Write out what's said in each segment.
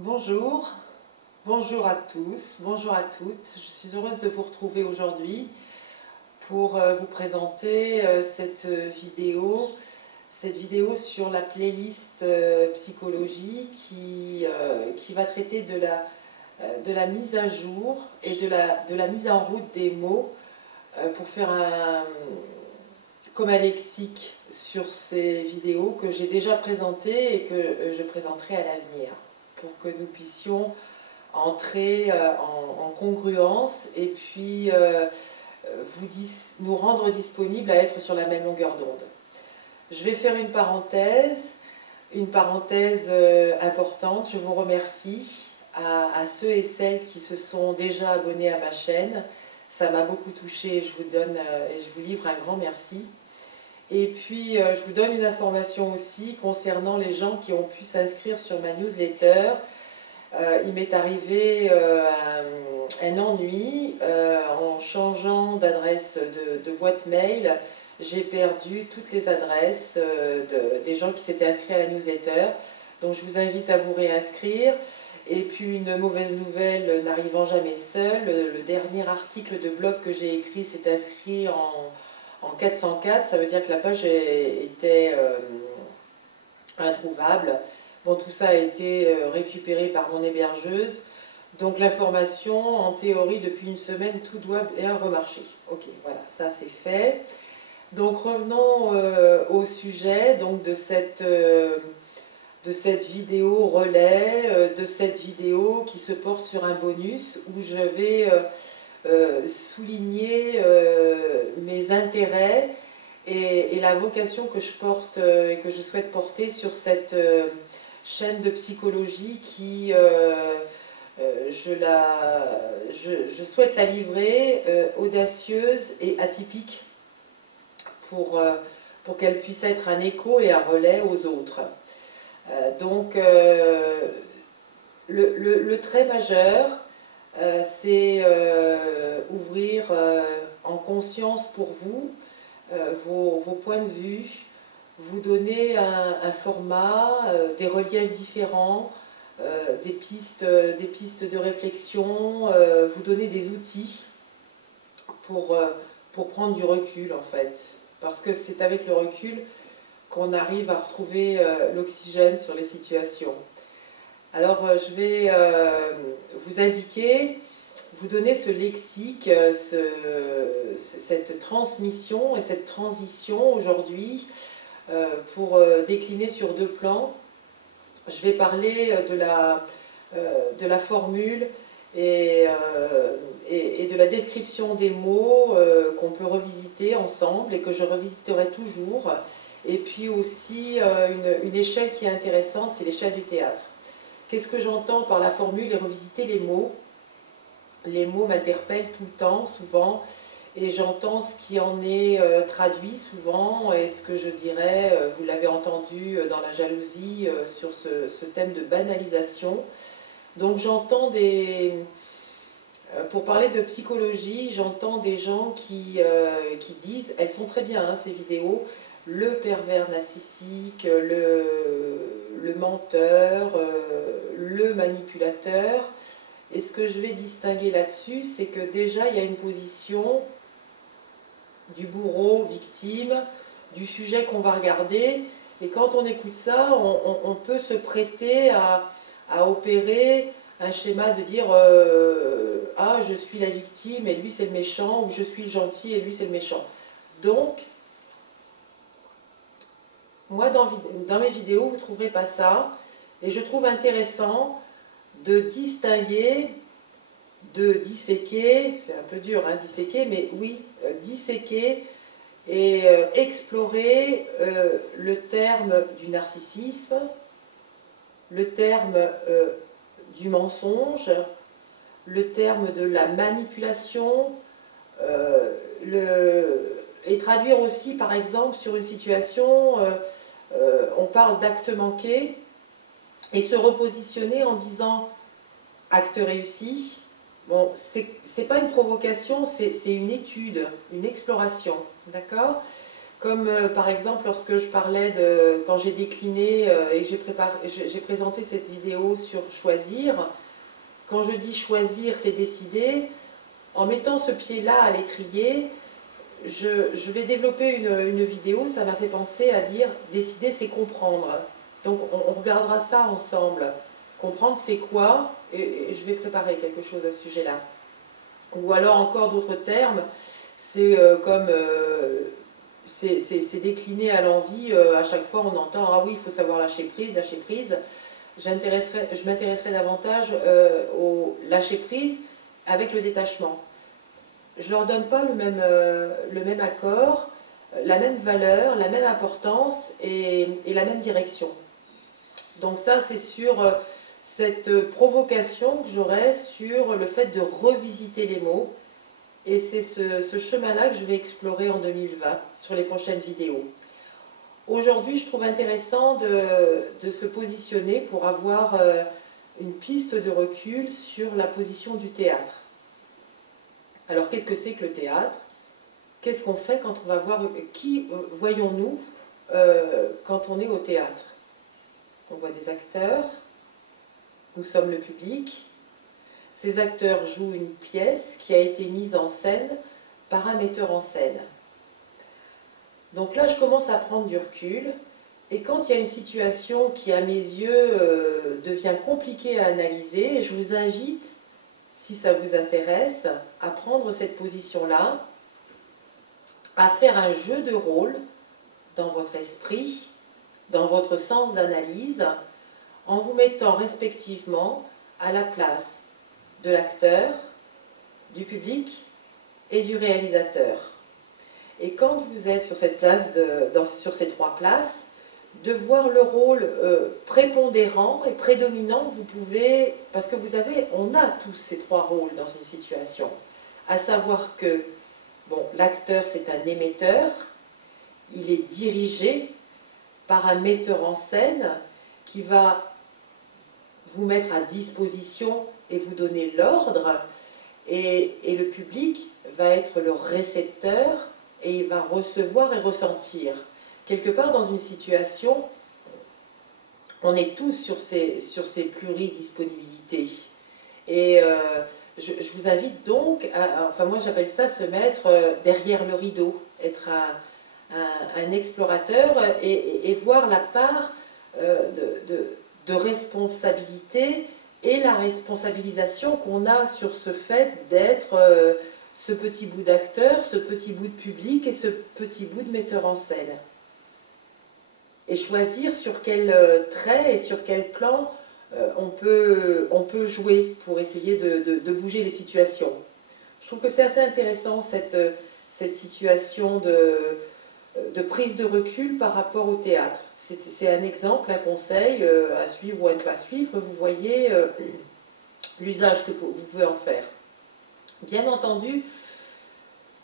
Bonjour, bonjour à tous, bonjour à toutes. Je suis heureuse de vous retrouver aujourd'hui pour vous présenter cette vidéo sur la playlist psychologie qui va traiter de la mise à jour et de la mise en route des mots pour faire comme un lexique sur ces vidéos que j'ai déjà présentées et que je présenterai à l'avenir, pour que nous puissions entrer en congruence et puis nous rendre disponibles à être sur la même longueur d'onde. Je vais faire une parenthèse importante. Je vous remercie à ceux et celles qui se sont déjà abonnés à ma chaîne. Ça m'a beaucoup touchée et je vous livre un grand merci. Et puis, je vous donne une information aussi concernant les gens qui ont pu s'inscrire sur ma newsletter. Il m'est arrivé un ennui en changeant d'adresse de boîte mail. J'ai perdu toutes les adresses des gens qui s'étaient inscrits à la newsletter. Donc, je vous invite à vous réinscrire. Et puis, une mauvaise nouvelle n'arrivant jamais seule, le dernier article de blog que j'ai écrit s'est inscrit en 404, ça veut dire que la page était introuvable. Bon, tout ça a été récupéré par mon hébergeuse. Donc l'information, en théorie, depuis une semaine, tout doit bien remarcher. Ok, voilà, ça c'est fait. Donc revenons au sujet donc, de cette vidéo relais, de cette vidéo qui se porte sur un bonus où je vais souligner mes intérêts et la vocation que je porte et que je souhaite porter sur cette chaîne de psychologie qui, je souhaite la livrer audacieuse et atypique pour qu'elle puisse être un écho et un relais aux autres. Donc, le trait majeur, c'est ouvrir en conscience pour vous vos points de vue, vous donner un format, des reliefs différents, des pistes de réflexion, vous donner des outils pour prendre du recul en fait. Parce que c'est avec le recul qu'on arrive à retrouver l'oxygène sur les situations. Alors je vais vous indiquer, vous donner ce lexique, cette transmission et cette transition aujourd'hui pour décliner sur deux plans. Je vais parler de la formule et de la description des mots qu'on peut revisiter ensemble et que je revisiterai toujours. Et puis aussi une échelle qui est intéressante, c'est l'échelle du théâtre. Qu'est-ce que j'entends par la formule et revisiter les mots? Les mots m'interpellent tout le temps, souvent, et j'entends ce qui en est traduit souvent, et ce que je dirais, vous l'avez entendu dans la jalousie, sur ce thème de banalisation. Donc j'entends pour parler de psychologie, j'entends des gens qui disent, elles sont très bien ces vidéos, le pervers narcissique, le menteur, le manipulateur. Et ce que je vais distinguer là-dessus, c'est que déjà il y a une position du bourreau, victime, du sujet qu'on va regarder. Et quand on écoute ça, on peut se prêter à opérer un schéma de dire ah, je suis la victime et lui c'est le méchant, ou je suis le gentil et lui c'est le méchant. Donc, moi, dans mes vidéos, vous ne trouverez pas ça. Et je trouve intéressant de distinguer, de disséquer, c'est un peu dur, hein, disséquer, mais oui, disséquer et explorer le terme du narcissisme, le terme du mensonge, le terme de la manipulation, et traduire aussi, par exemple, sur une situation, on parle d'acte manqué, et se repositionner en disant acte réussi. Bon, c'est pas une provocation, c'est une étude, une exploration, d'accord? Comme par exemple lorsque je parlais de quand j'ai décliné et que j'ai présenté cette vidéo sur choisir. Quand je dis choisir, c'est décider. En mettant ce pied-là à l'étrier, je vais développer une vidéo, ça m'a fait penser à dire décider, c'est comprendre. Donc on regardera ça ensemble. Comprendre, c'est quoi, et je vais préparer quelque chose à ce sujet-là. Ou alors encore d'autres termes, c'est c'est décliné à l'envi. À chaque fois on entend ah oui, il faut savoir lâcher prise, lâcher prise. Je m'intéresserai davantage au lâcher prise avec le détachement. Je ne leur donne pas le même accord, la même valeur, la même importance et la même direction. Donc ça, c'est sur cette provocation que j'aurai sur le fait de revisiter les mots. Et c'est ce chemin-là que je vais explorer en 2020 sur les prochaines vidéos. Aujourd'hui, je trouve intéressant de se positionner pour avoir une piste de recul sur la position du théâtre. Alors, qu'est-ce que c'est que le théâtre? Qu'est-ce qu'on fait quand on va voir... Qui voyons-nous quand on est au théâtre? On voit des acteurs, nous sommes le public. Ces acteurs jouent une pièce qui a été mise en scène par un metteur en scène. Donc là, je commence à prendre du recul, et quand il y a une situation qui, à mes yeux, devient compliquée à analyser, je vous invite, si ça vous intéresse, à prendre cette position-là, à faire un jeu de rôle dans votre esprit, dans votre sens d'analyse, en vous mettant respectivement à la place de l'acteur, du public et du réalisateur. Et quand vous êtes sur cette place, sur ces trois places, de voir le rôle prépondérant et prédominant que vous pouvez, parce que on a tous ces trois rôles dans une situation, à savoir que bon, l'acteur c'est un émetteur, il est dirigé par un metteur en scène qui va vous mettre à disposition et vous donner l'ordre, et le public va être le récepteur et il va recevoir et ressentir. Quelque part dans une situation, on est tous sur ces pluridisponibilités. Et je vous invite donc, enfin moi j'appelle ça se mettre derrière le rideau, être un explorateur et voir la part de responsabilité et la responsabilisation qu'on a sur ce fait d'être ce petit bout d'acteur, ce petit bout de public et ce petit bout de metteur en scène. Et choisir sur quel trait et sur quel plan on peut jouer pour essayer de bouger les situations. Je trouve que c'est assez intéressant cette situation de prise de recul par rapport au théâtre. C'est un exemple, un conseil à suivre ou à ne pas suivre. Vous voyez l'usage que vous pouvez en faire. Bien entendu,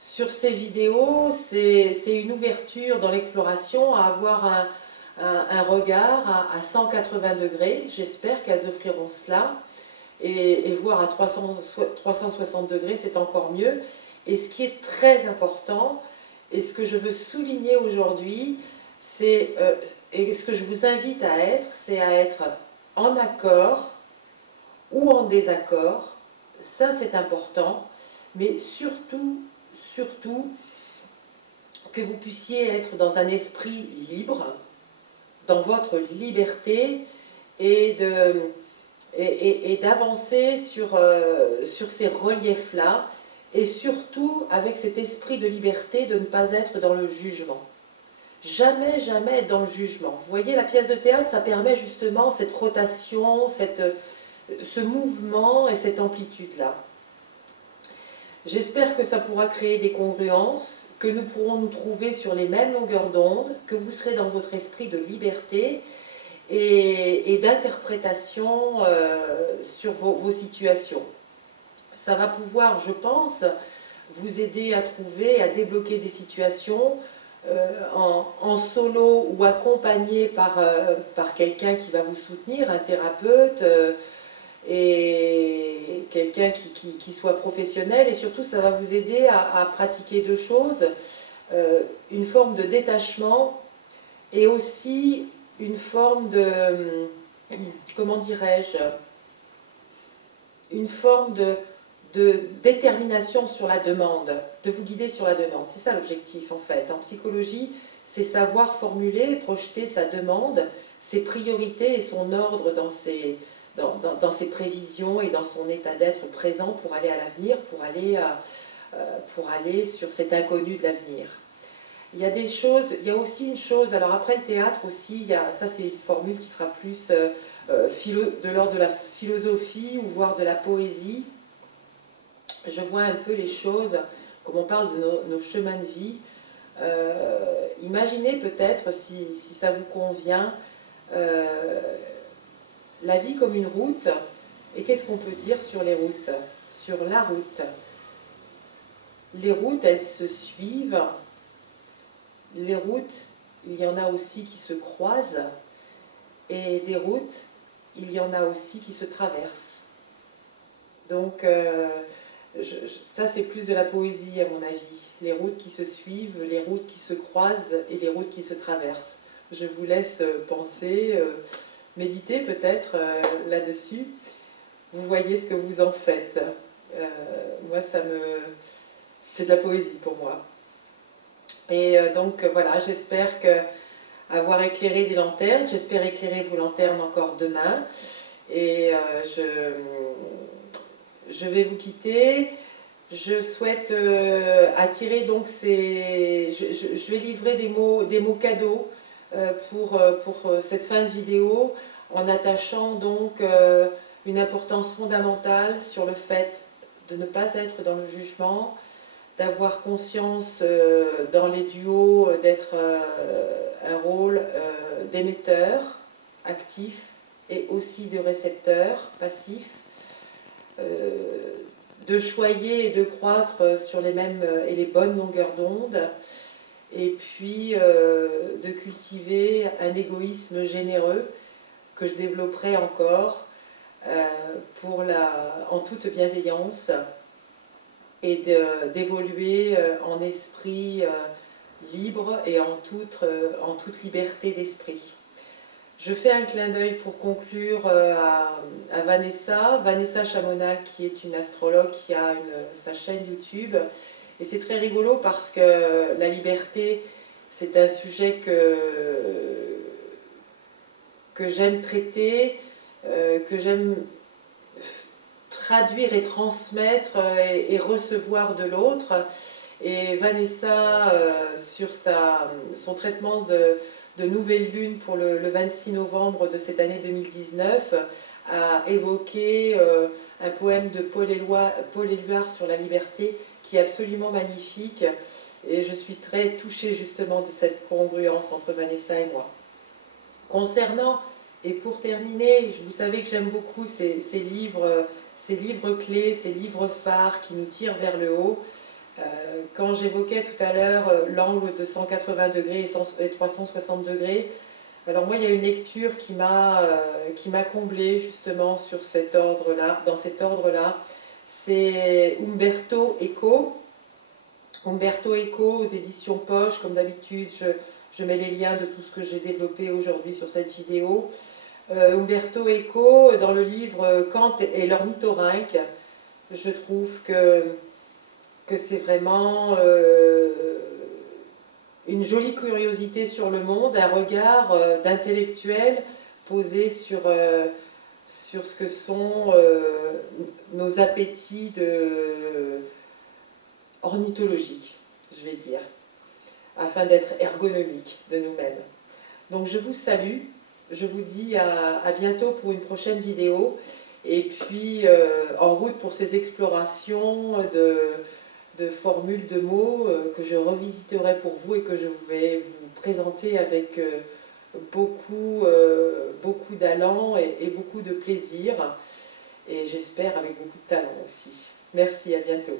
sur ces vidéos, c'est une ouverture dans l'exploration à avoir un regard à 180 degrés. J'espère qu'elles offriront cela. Et voir à 360 degrés, c'est encore mieux. Et ce qui est très important, et ce que je veux souligner aujourd'hui, et ce que je vous invite à être, c'est à être en accord ou en désaccord. Ça, c'est important. Mais surtout, que vous puissiez être dans un esprit libre, dans votre liberté, et d'avancer sur ces reliefs-là, et surtout avec cet esprit de liberté de ne pas être dans le jugement. Jamais, jamais être dans le jugement. Vous voyez, la pièce de théâtre, ça permet justement cette rotation, ce mouvement et cette amplitude-là. J'espère que ça pourra créer des congruences, que nous pourrons nous trouver sur les mêmes longueurs d'onde, que vous serez dans votre esprit de liberté et d'interprétation sur vos situations. Ça va pouvoir, je pense, vous aider à trouver, à débloquer des situations en solo ou accompagné par quelqu'un qui va vous soutenir, un thérapeute, et quelqu'un qui soit professionnel, et surtout ça va vous aider à pratiquer deux choses, une forme de détachement et aussi une forme de, comment dirais-je, une forme de détermination sur la demande, de vous guider sur la demande. C'est ça l'objectif en fait. En psychologie, c'est savoir formuler, projeter sa demande, ses priorités et son ordre dans ses prévisions et dans son état d'être présent pour aller à l'avenir, pour aller sur cet inconnu de l'avenir. Il y a des choses, il y a aussi une chose, alors après le théâtre aussi, ça c'est une formule qui sera plus de l'ordre de la philosophie ou voire de la poésie. Je vois un peu les choses, comme on parle de nos chemins de vie. Imaginez peut-être, si ça vous convient, la vie comme une route. Et qu'est-ce qu'on peut dire sur les routes? Sur la route. Les routes, elles se suivent. Les routes, il y en a aussi qui se croisent. Et des routes, il y en a aussi qui se traversent. Donc, ça c'est plus de la poésie à mon avis. Les routes qui se suivent, les routes qui se croisent et les routes qui se traversent. Je vous laisse penser, méditer peut-être là-dessus. Vous voyez ce que vous en faites. Moi, c'est de la poésie pour moi. Et donc voilà, j'espère avoir éclairé des lanternes. J'espère éclairer vos lanternes encore demain. Et je vais vous quitter. Je souhaite attirer donc je vais livrer des mots cadeaux pour cette fin de vidéo, en attachant donc une importance fondamentale sur le fait de ne pas être dans le jugement, d'avoir conscience dans les duos d'être un rôle d'émetteur actif et aussi de récepteur passif, de choyer et de croître sur les mêmes et les bonnes longueurs d'onde, et puis de cultiver un égoïsme généreux que je développerai encore en toute bienveillance, et d'évoluer en esprit libre et en toute liberté d'esprit. Je fais un clin d'œil pour conclure à Vanessa Chamonal, qui est une astrologue qui a sa chaîne YouTube. Et c'est très rigolo parce que la liberté, c'est un sujet que j'aime traiter, que j'aime traduire et transmettre et recevoir de l'autre. Et Vanessa, sur son traitement de nouvelle lune pour le 26 novembre de cette année 2019, a évoqué un poème de Paul Éluard sur la liberté qui est absolument magnifique, et je suis très touchée justement de cette congruence entre Vanessa et moi. Concernant, et pour terminer, vous savez que j'aime beaucoup ces livres clés, ces livres phares qui nous tirent vers le haut. Quand j'évoquais tout à l'heure l'angle de 180 degrés et 360 degrés, alors moi il y a une lecture qui m'a comblée justement sur dans cet ordre-là. C'est Umberto Eco. Umberto Eco aux éditions Poche, comme d'habitude, je mets les liens de tout ce que j'ai développé aujourd'hui sur cette vidéo. Umberto Eco, dans le livre Kant et l'ornithorynque, je trouve que c'est vraiment une jolie curiosité sur le monde, un regard d'intellectuel posé sur ce que sont nos appétits ornithologiques, je vais dire, afin d'être ergonomiques de nous-mêmes. Donc je vous salue, je vous dis à bientôt pour une prochaine vidéo, et puis en route pour ces explorations de formules de mots que je revisiterai pour vous et que je vais vous présenter avec beaucoup d'allant et beaucoup de plaisir, et j'espère avec beaucoup de talent aussi. Merci, à bientôt.